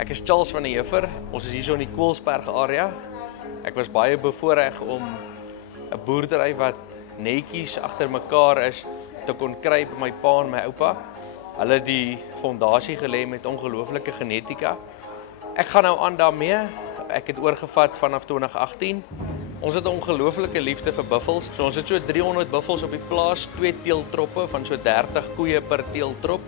Ek is Charles van die Heuver. Ons is hier so in die Koelsberg area. Ek was baie bevoorreg om 'n boerdery wat netjies agter mekaar is te kon kry by my pa en my oupa. Hulle het die fondasie gelê met ongelooflike genetika. Ek gaan nou aan daarmee. Ek het oorgevat vanaf 2018. Ons het 'n ongelooflike liefde vir buffels. So ons het so 300 buffels op die plaas, 2 teeltroppe van so 30 koeie per teeltrop.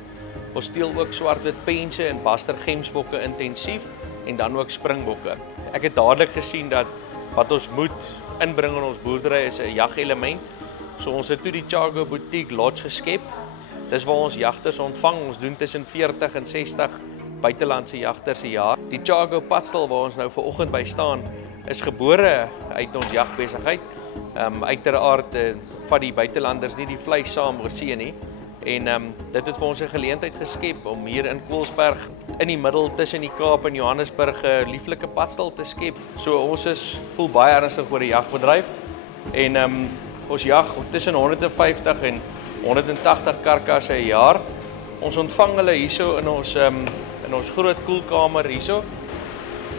Ons teel ook swartwit pense en Buster gemsbokke intensief en dan ook springbokke. Ek het dadelik gesien dat wat ons moet inbring in ons boerdery is 'n jagelement. So ons het toe die Chago Boutique Lodge geskep. Dis waar ons jagters ontvang. Ons doen tussen 40 en 60 buitelandse jagters per jaar. Die Chago padstal waar ons nou vanoggend by staan is gebore uit ons jagbesigheid. Uiteraard van die buitelanders nie die vleis saam oor see nie. En dit het vir ons 'n geleentheid geskep om hier in Koelsberg in die middel tussen die Kaap en Johannesburg 'n lieflike padstal te skep. So ons voel baie ernstig oor die jagbedryf en ons jag tussen 150 en 180 karkasse 'n jaar. Ons ontvang hulle hierso in ons groot koelkamer hierso.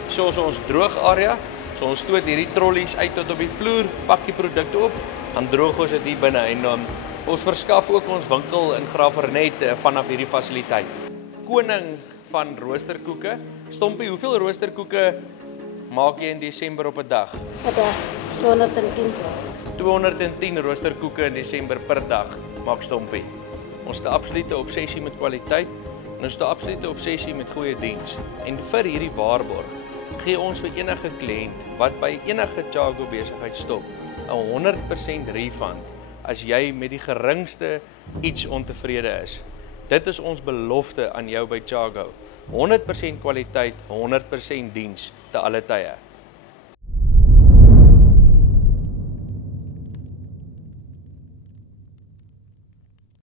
So is ons droog area. So ons stoot hierdie trollies uit tot op die vloer, pak die produkte op, dan droog ons dit hier binne en ons verskaf ook ons winkel in Graafrenet vanaf hierdie fasiliteit. Koning van roosterkoeke. Stompie, hoeveel roosterkoeke maak jy in Desember op 'n dag? 'n dag, 210. 210 roosterkoeke in Desember per dag maak Stompie. Ons het 'n absolute obsessie met kwaliteit en ons het 'n absolute obsessie met goeie diens. En vir hierdie waarborg gee ons vir enige kliënt wat by enige Chago besigheid stop 'n 100% refund as jy met die geringste iets ontevrede is. Dit is ons belofte aan jou by Chago. 100% kwaliteit, 100% diens te alle tye.